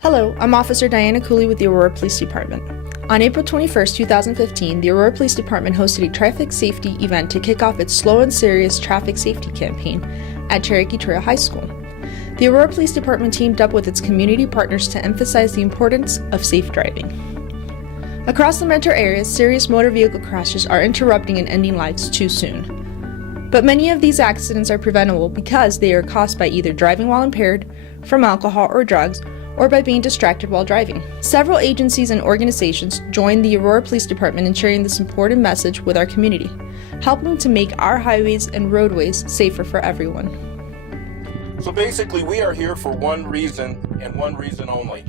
Hello, I'm Officer Diana Cooley with the Aurora Police Department. On April 21st, 2015, the Aurora Police Department hosted a traffic safety event to kick off its Slow and Serious traffic safety campaign at Cherokee Trail High School. The Aurora Police Department teamed up with its community partners to emphasize the importance of safe driving. Across the metro area, serious motor vehicle crashes are interrupting and ending lives too soon. But many of these accidents are preventable because they are caused by either driving while impaired, from alcohol or drugs, or by being distracted while driving. Several agencies and organizations joined the Aurora Police Department in sharing this important message with our community, helping to make our highways and roadways safer for everyone. So basically, we are here for one reason and one reason only,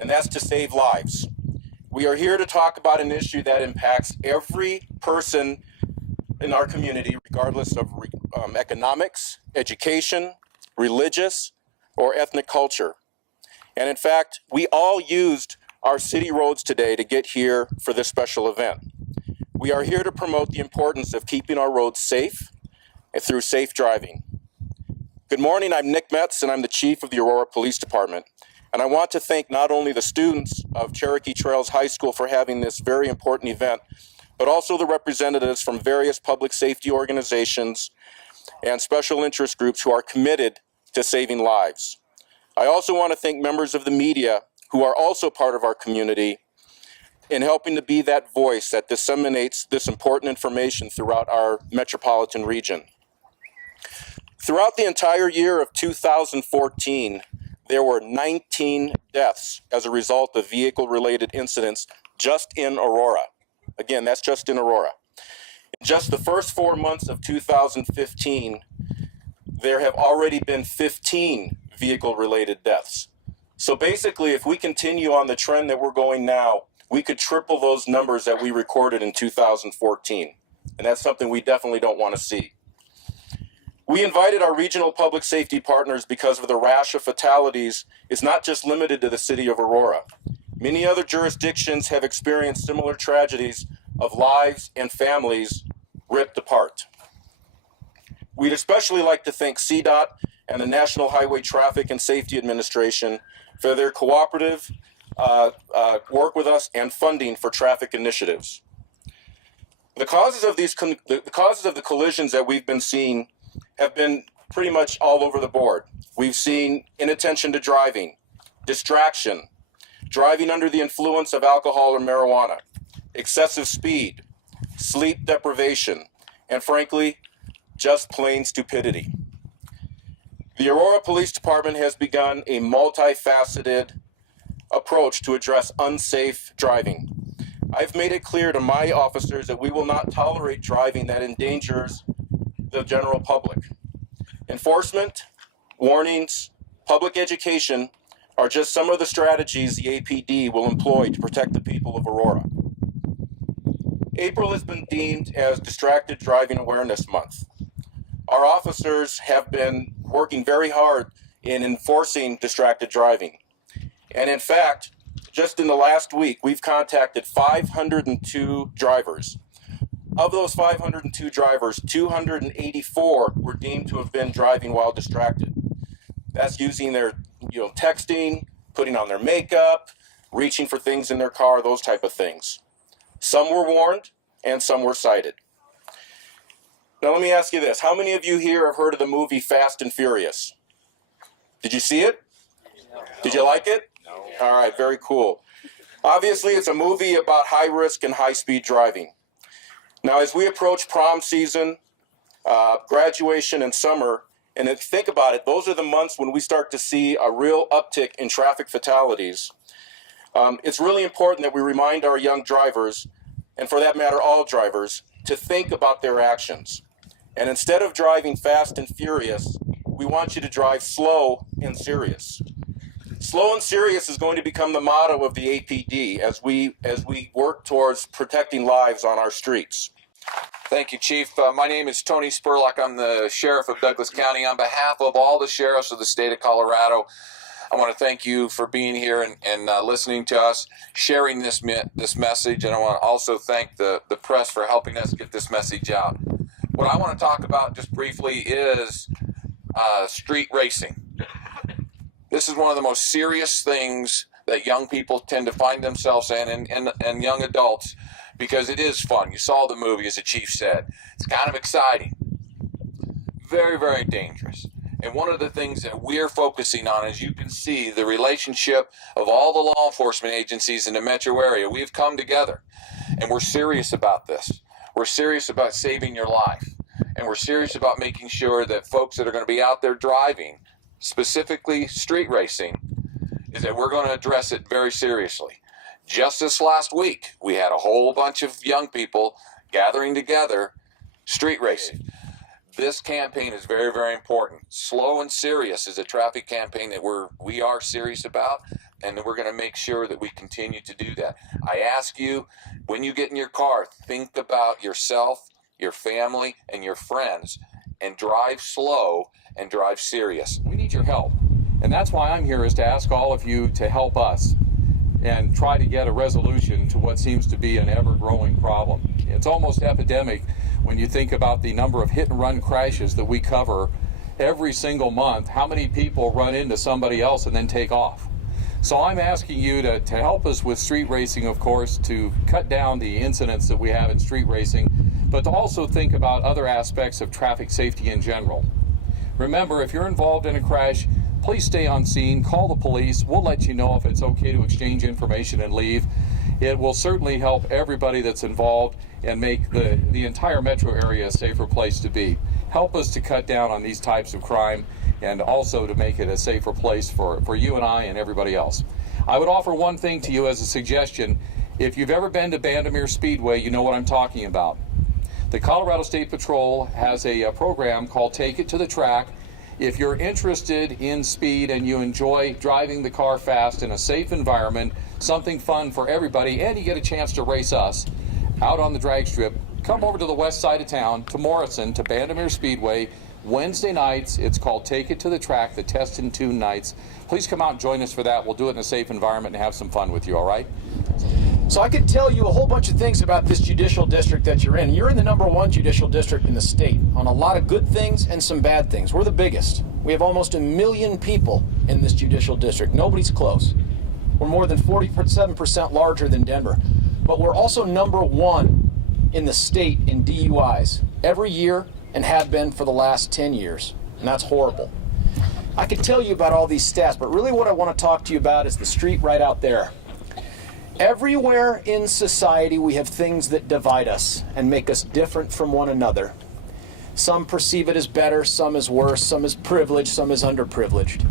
and that's to save lives. We are here to talk about an issue that impacts every person in our community, regardless of economics, education, religious, or ethnic culture. And in fact, we all used our city roads today to get here for this special event. We are here to promote the importance of keeping our roads safe and through safe driving. Good morning, I'm Nick Metz, and I'm the Chief of the Aurora Police Department. And I want to thank not only the students of Cherokee Trails High School for having this very important event, but also the representatives from various public safety organizations and special interest groups who are committed to saving lives. I also want to thank members of the media who are also part of our community in helping to be that voice that disseminates this important information throughout our metropolitan region. Throughout the entire year of 2014, there were 19 deaths as a result of vehicle-related incidents just in Aurora. Again, that's just in Aurora. In just the first 4 months of 2015, there have already been 15 vehicle-related deaths. So basically, if we continue on the trend that we're going now, we could triple those numbers that we recorded in 2014. And that's something we definitely don't want to see. We invited our regional public safety partners because of the rash of fatalities is not just limited to the city of Aurora. Many other jurisdictions have experienced similar tragedies of lives and families ripped apart. We'd especially like to thank CDOT and the National Highway Traffic and Safety Administration for their cooperative work with us and funding for traffic initiatives. The causes of the collisions that we've been seeing have been pretty much all over the board. We've seen inattention to driving, distraction, driving under the influence of alcohol or marijuana, excessive speed, sleep deprivation, and frankly, just plain stupidity. The Aurora Police Department has begun a multifaceted approach to address unsafe driving. I've made it clear to my officers that we will not tolerate driving that endangers the general public. Enforcement, warnings, public education are just some of the strategies the APD will employ to protect the people of Aurora. April has been deemed as Distracted Driving Awareness Month. Our officers have been working very hard in enforcing distracted driving. And in fact, just in the last week, we've contacted 502 drivers. Of those 502 drivers, 284 were deemed to have been driving while distracted. That's using their, texting, putting on their makeup, reaching for things in their car, those type of things. Some were warned and some were cited. Now let me ask you this. How many of you here have heard of the movie Fast and Furious? Did you see it? No. Did you like it? No. All right, very cool. Obviously, it's a movie about high risk and high speed driving. Now, as we approach prom season, graduation, and summer, and if you think about it, those are the months when we start to see a real uptick in traffic fatalities. It's really important that we remind our young drivers, and for that matter, all drivers, to think about their actions. And instead of driving fast and furious, we want you to drive slow and serious. Slow and serious is going to become the motto of the APD as we work towards protecting lives on our streets. Thank you, Chief. My name is Tony Spurlock. I'm the Sheriff of Douglas County. On behalf of all the sheriffs of the state of Colorado, I want to thank you for being here and listening to us, sharing this message, and I want to also thank the press for helping us get this message out. What I want to talk about just briefly is street racing. This is one of the most serious things that young people tend to find themselves in, and young adults, because it is fun. You saw the movie, as the chief said. It's kind of exciting. Very, very dangerous. And one of the things that we're focusing on, as you can see, the relationship of all the law enforcement agencies in the metro area. We've come together, and we're serious about this. We're serious about saving your life, and we're serious about making sure that folks that are going to be out there driving, specifically street racing, is that we're going to address it very seriously. Just this last week, we had a whole bunch of young people gathering together, street racing. This campaign is very, very important. Slow and Serious is a traffic campaign that we are serious about, and that we're going to make sure that we continue to do that. I ask you, when you get in your car, think about yourself, your family, and your friends, and drive slow and drive serious. We need your help, and that's why I'm here, is to ask all of you to help us and try to get a resolution to what seems to be an ever-growing problem. It's almost epidemic when you think about the number of hit-and-run crashes that we cover every single month. How many people run into somebody else and then take off? So I'm asking you to help us with street racing, of course, to cut down the incidents that we have in street racing, but to also think about other aspects of traffic safety in general. Remember, if you're involved in a crash, please stay on scene, call the police. We'll let you know if it's okay to exchange information and leave. It will certainly help everybody that's involved and make the entire metro area a safer place to be. Help us to cut down on these types of crime, and also to make it a safer place for you and I and everybody else. I would offer one thing to you as a suggestion. If you've ever been to Bandimere Speedway, you know what I'm talking about. The Colorado State Patrol has a program called Take It to the Track. If you're interested in speed and you enjoy driving the car fast in a safe environment, something fun for everybody, and you get a chance to race us out on the drag strip, come over to the west side of town, to Morrison, to Bandimere Speedway. Wednesday nights, it's called Take It to the Track, the Test and Tune nights. Please come out and join us for that. We'll do it in a safe environment and have some fun with you, all right? So I could tell you a whole bunch of things about this judicial district that you're in. You're in the #1 judicial district in the state on a lot of good things and some bad things. We're the biggest. We have almost 1 million people in this judicial district. Nobody's close. We're more than 47% larger than Denver. But we're also #1 in the state in DUIs every year, and have been for the last 10 years. And that's horrible. I could tell you about all these stats, but really what I want to talk to you about is the street right out there. Everywhere in society, we have things that divide us and make us different from one another. Some perceive it as better, some as worse, some as privileged, some as underprivileged.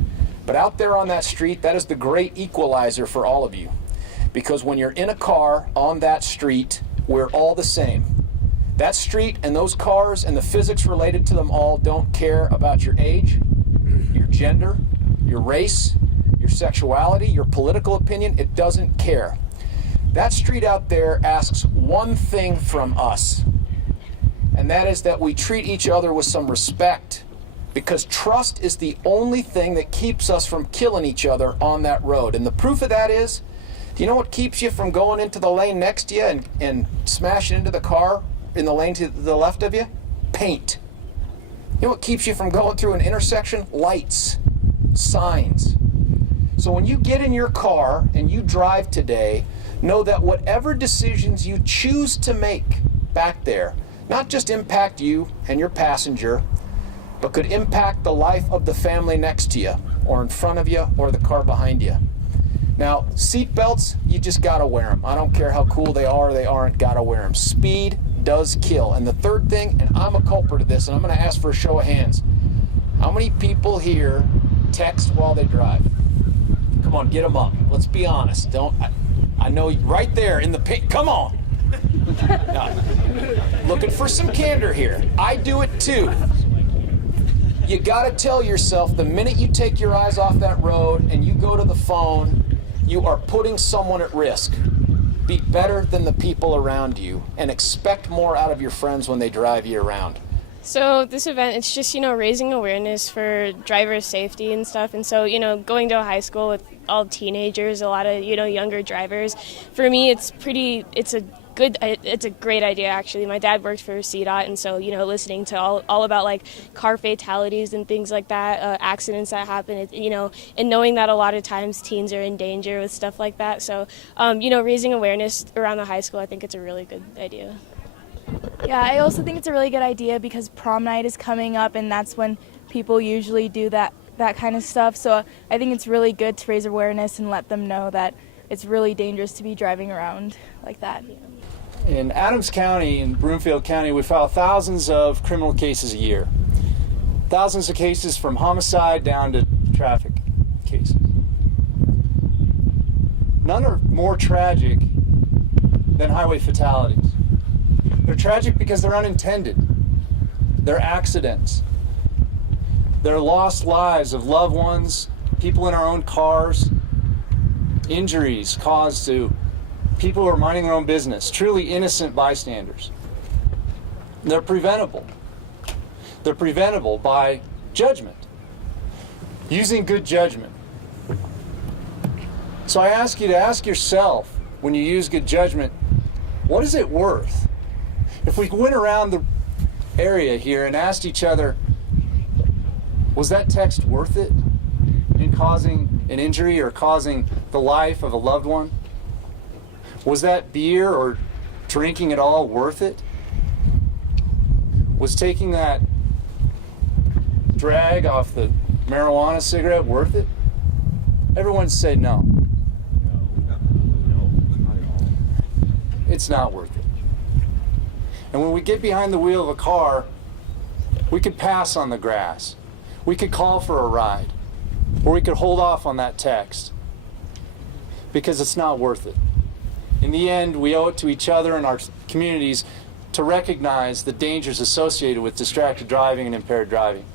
But out there on that street, that is the great equalizer for all of you. Because when you're in a car on that street, we're all the same. That street and those cars and the physics related to them all don't care about your age, your gender, your race, your sexuality, your political opinion. It doesn't care. That street out there asks one thing from us, and that is that we treat each other with some respect, because trust is the only thing that keeps us from killing each other on that road. And the proof of that is, do you know what keeps you from going into the lane next to you and smashing into the car in the lane to the left of you? Paint. You know what keeps you from going through an intersection? Lights, signs. So when you get in your car and you drive today, know that whatever decisions you choose to make back there, not just impact you and your passenger, but could impact the life of the family next to you, or in front of you, or the car behind you. Now, seat belts, you just gotta wear them. I don't care how cool they are or they aren't, gotta wear them. Speed does kill. And the third thing, and I'm a culprit of this, and I'm gonna ask for a show of hands. How many people here text while they drive? Come on, get them up. Let's be honest. I know right there in the pit. Come on. Now, looking for some candor here. I do it too. You gotta tell yourself, the minute you take your eyes off that road and you go to the phone, you are putting someone at risk. Be better than the people around you, and expect more out of your friends when they drive you around. So this event, it's just, raising awareness for driver safety and stuff. And so, going to a high school with all teenagers, a lot of, younger drivers. For me, it's a it's a great idea, actually. My dad worked for CDOT, and so, listening to all about like car fatalities and things like that, accidents that happen, and knowing that a lot of times teens are in danger with stuff like that. So, raising awareness around the high school, I think it's a really good idea. Yeah, I also think it's a really good idea because prom night is coming up, and that's when people usually do that kind of stuff. So I think it's really good to raise awareness and let them know that it's really dangerous to be driving around like that. In Adams County and Broomfield County, we file thousands of criminal cases a year. Thousands of cases from homicide down to traffic cases. None are more tragic than highway fatalities. They're tragic because they're unintended. They're accidents. They're lost lives of loved ones, people in our own cars, injuries caused to people who are minding their own business, truly innocent bystanders. They're preventable. They're preventable by judgment, using good judgment. So I ask you to ask yourself, when you use good judgment, what is it worth? If we went around the area here and asked each other, was that text worth it in causing an injury or causing the life of a loved one? Was that beer or drinking it all worth it? Was taking that drag off the marijuana cigarette worth it? Everyone say no. It's not worth it. And when we get behind the wheel of a car, we could pass on the grass. We could call for a ride. Or we could hold off on that text. Because it's not worth it. In the end, we owe it to each other and our communities to recognize the dangers associated with distracted driving and impaired driving.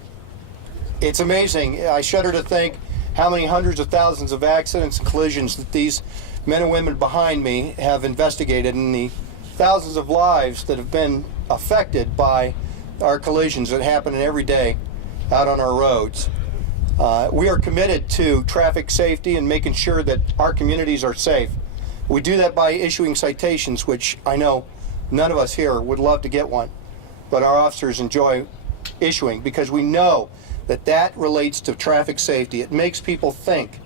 It's amazing. I shudder to think how many hundreds of thousands of accidents and collisions that these men and women behind me have investigated, and the thousands of lives that have been affected by our collisions that happen every day out on our roads. We are committed to traffic safety and making sure that our communities are safe. We do that by issuing citations, which I know none of us here would love to get one, but our officers enjoy issuing because we know that that relates to traffic safety. It makes people think.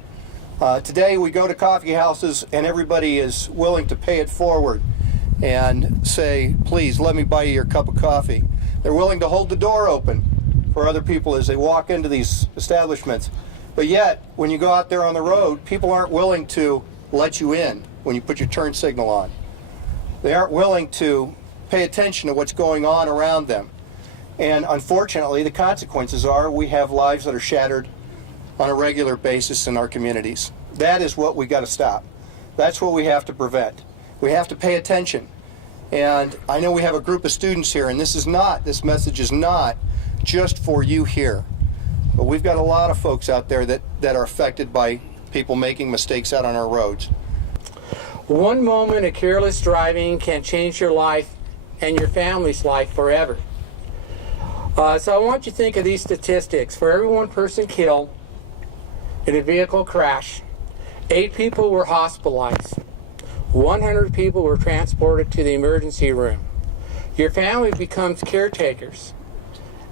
Today we go to coffee houses and everybody is willing to pay it forward and say, please let me buy you your cup of coffee. They're willing to hold the door open for other people as they walk into these establishments. But yet, when you go out there on the road, people aren't willing to let you in when you put your turn signal on. They aren't willing to pay attention to what's going on around them. And unfortunately, the consequences are we have lives that are shattered on a regular basis in our communities. That is what we got to stop. That's what we have to prevent. We have to pay attention. And I know we have a group of students here, and this message is not just for you here. But we've got a lot of folks out there that are affected by people making mistakes out on our roads. One moment of careless driving can change your life and your family's life forever. So I want you to think of these statistics. For every one person killed in a vehicle crash, 8 people were hospitalized. 100 people were transported to the emergency room. Your family becomes caretakers.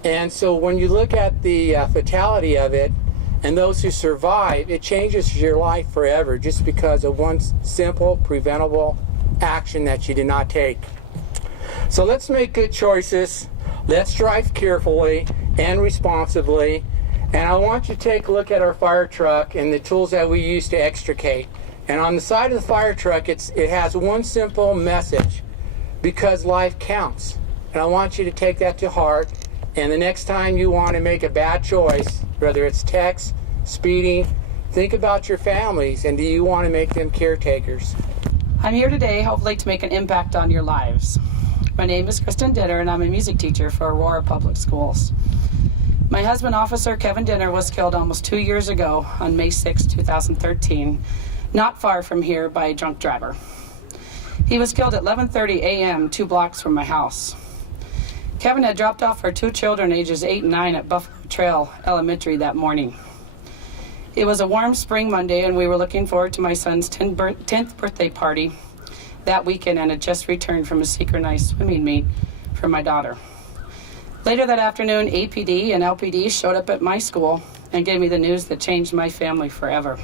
And so when you look at the fatality of it and those who survive, it changes your life forever just because of one simple, preventable action that you did not take. So let's make good choices. Let's drive carefully and responsibly. And I want you to take a look at our fire truck and the tools that we use to extricate. And on the side of the fire truck, it has one simple message: because life counts. And I want you to take that to heart. And the next time you want to make a bad choice, whether it's text, speeding, think about your families, and do you want to make them caretakers? I'm here today hopefully to make an impact on your lives. My name is Kristen Dinner, and I'm a music teacher for Aurora Public Schools. My husband, Officer Kevin Dinner, was killed almost 2 years ago on May 6, 2013, not far from here by a drunk driver. He was killed at 11:30 a.m., 2 blocks from my house. Kevin had dropped off our 2 children, ages 8 and 9, at Buffalo Trail Elementary that morning. It was a warm spring Monday, and we were looking forward to my son's 10th birthday party that weekend and had just returned from a synchronized swimming meet for my daughter. Later that afternoon, APD and LPD showed up at my school and gave me the news that changed my family forever.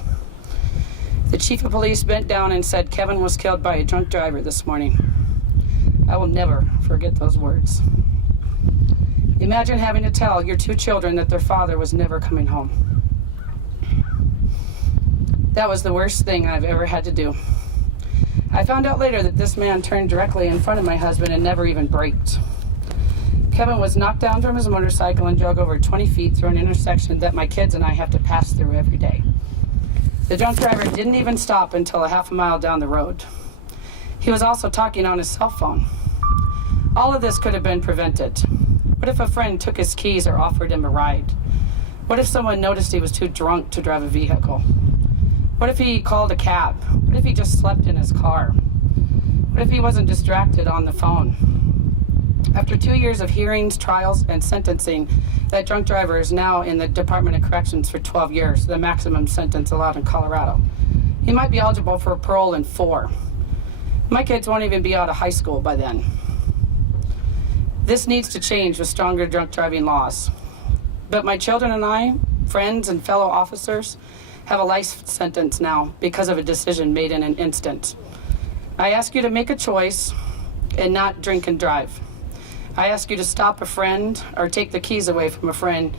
The chief of police bent down and said Kevin was killed by a drunk driver this morning. I will never forget those words. Imagine having to tell your 2 children that their father was never coming home. That was the worst thing I've ever had to do. I found out later that this man turned directly in front of my husband and never even braked. Kevin was knocked down from his motorcycle and drove over 20 feet through an intersection that my kids and I have to pass through every day. The drunk driver didn't even stop until a half a mile down the road. He was also talking on his cell phone. All of this could have been prevented. What if a friend took his keys or offered him a ride? What if someone noticed he was too drunk to drive a vehicle? What if he called a cab? What if he just slept in his car? What if he wasn't distracted on the phone? After 2 years of hearings, trials, and sentencing, that drunk driver is now in the Department of Corrections for 12 years, the maximum sentence allowed in Colorado. He might be eligible for parole in 4. My kids won't even be out of high school by then. This needs to change with stronger drunk driving laws. But my children and I, friends and fellow officers, have a life sentence now because of a decision made in an instant. I ask you to make a choice and not drink and drive. I ask you to stop a friend or take the keys away from a friend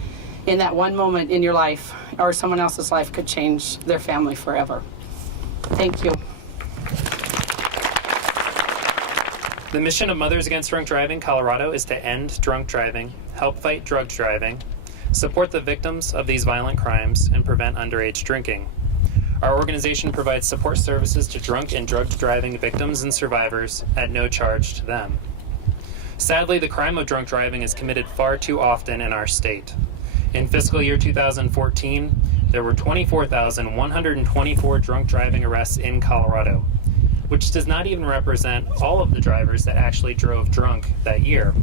in that one moment in your life, or someone else's life could change their family forever. Thank you. The mission of Mothers Against Drunk Driving Colorado is to end drunk driving, help fight drug driving, support the victims of these violent crimes, and prevent underage drinking. Our organization provides support services to drunk and drug driving victims and survivors at no charge to them. Sadly, the crime of drunk driving is committed far too often in our state. In fiscal year 2014, there were 24,124 drunk driving arrests in Colorado, which does not even represent all of the drivers that actually drove drunk that year.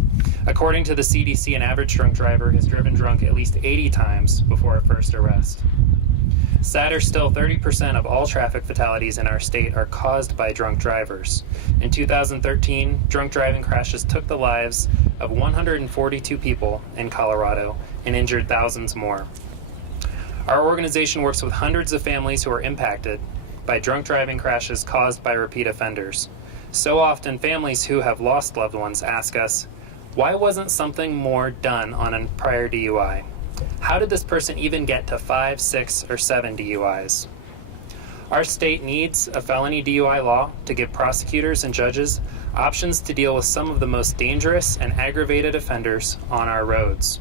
According to the CDC, an average drunk driver has driven drunk at least 80 times before a first arrest. Sadder still, 30% of all traffic fatalities in our state are caused by drunk drivers. In 2013, drunk driving crashes took the lives of 142 people in Colorado and injured thousands more. Our organization works with hundreds of families who are impacted by drunk driving crashes caused by repeat offenders. So often, families who have lost loved ones ask us, why wasn't something more done on a prior DUI? How did this person even get to 5, 6, or 7 DUIs? Our state needs a felony DUI law to give prosecutors and judges options to deal with some of the most dangerous and aggravated offenders on our roads.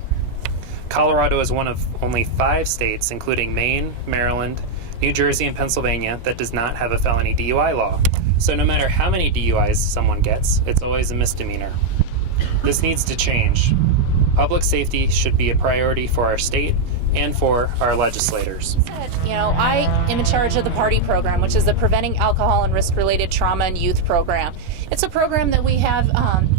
Colorado is one of only 5 states, including Maine, Maryland, New Jersey, and Pennsylvania, that does not have a felony DUI law. So no matter how many DUIs someone gets, it's always a misdemeanor. This needs to change. Public safety should be a priority for our state and for our legislators. You know, I am in charge of the PARTY program, which is the Preventing Alcohol and Risk-Related Trauma in Youth program. It's a program that we have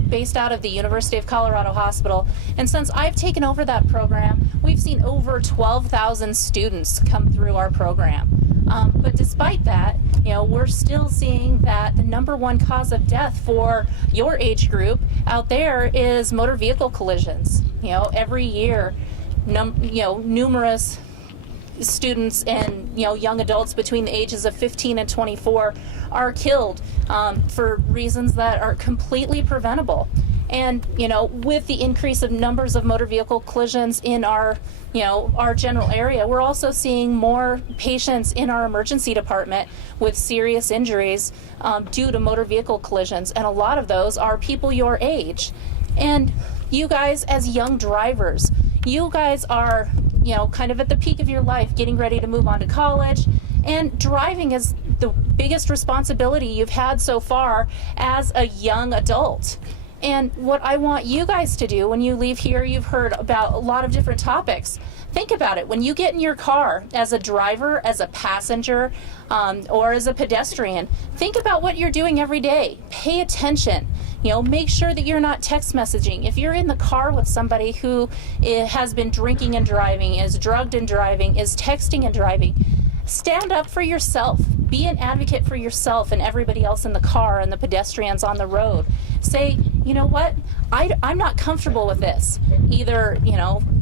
based out of the University of Colorado Hospital, and since I've taken over that program, we've seen over 12,000 students come through our program. But despite that, you know, we're still seeing that the #1 cause of death for your age group out there is motor vehicle collisions. You know, every year, numerous students and young adults between the ages of 15 and 24 are killed for reasons that are completely preventable. And with the increase of numbers of motor vehicle collisions in our general area, we're also seeing more patients in our emergency department with serious injuries due to motor vehicle collisions, and a lot of those are people your age. And you guys, as young drivers, you guys are kind of at the peak of your life, getting ready to move on to college, and driving is the biggest responsibility you've had so far as a young adult. And what I want you guys to do when you leave here, you've heard about a lot of different topics. Think about it. When you get in your car as a driver, as a passenger, or as a pedestrian, think about what you're doing every day. Pay attention. Make sure that you're not text messaging. If you're in the car with somebody who has been drinking and driving, is drugged and driving, is texting and driving, stand up for yourself. Be an advocate for yourself and everybody else in the car and the pedestrians on the road. Say, you know what, I'm not comfortable with this. Either,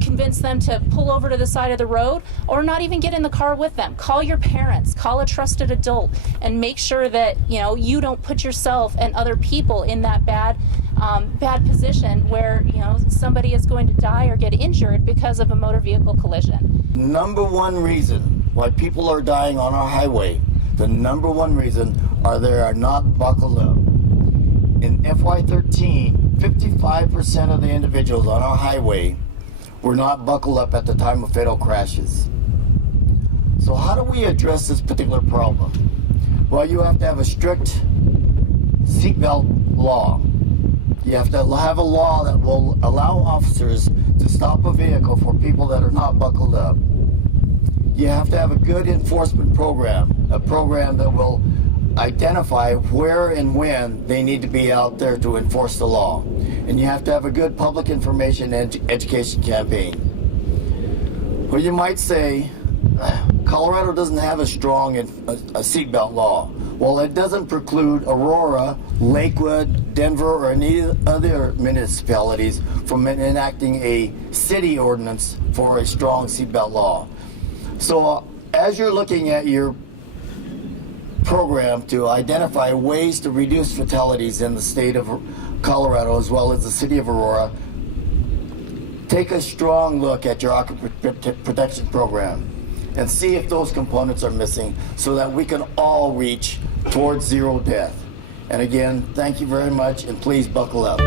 convince them to pull over to the side of the road or not even get in the car with them. Call your parents, call a trusted adult, and make sure that, you don't put yourself and other people in that bad position where, somebody is going to die or get injured because of a motor vehicle collision. Number one reason why people are dying on our highway, the number one reason they are not buckled up. In FY13, 55% of the individuals on our highway were not buckled up at the time of fatal crashes. So how do we address this particular problem? Well, you have to have a strict seatbelt law. You have to have a law that will allow officers to stop a vehicle for people that are not buckled up. You have to have a good enforcement program, a program that will identify where and when they need to be out there to enforce the law. And you have to have a good public information and education campaign. Well, you might say, Colorado doesn't have a strong a seatbelt law. Well, it doesn't preclude Aurora, Lakewood, Denver, or any other municipalities from enacting a city ordinance for a strong seatbelt law. So as you're looking at your program to identify ways to reduce fatalities in the state of Colorado as well as the city of Aurora, take a strong look at your occupant protection program and see if those components are missing so that we can all reach towards zero death. And again, thank you very much, and please buckle up.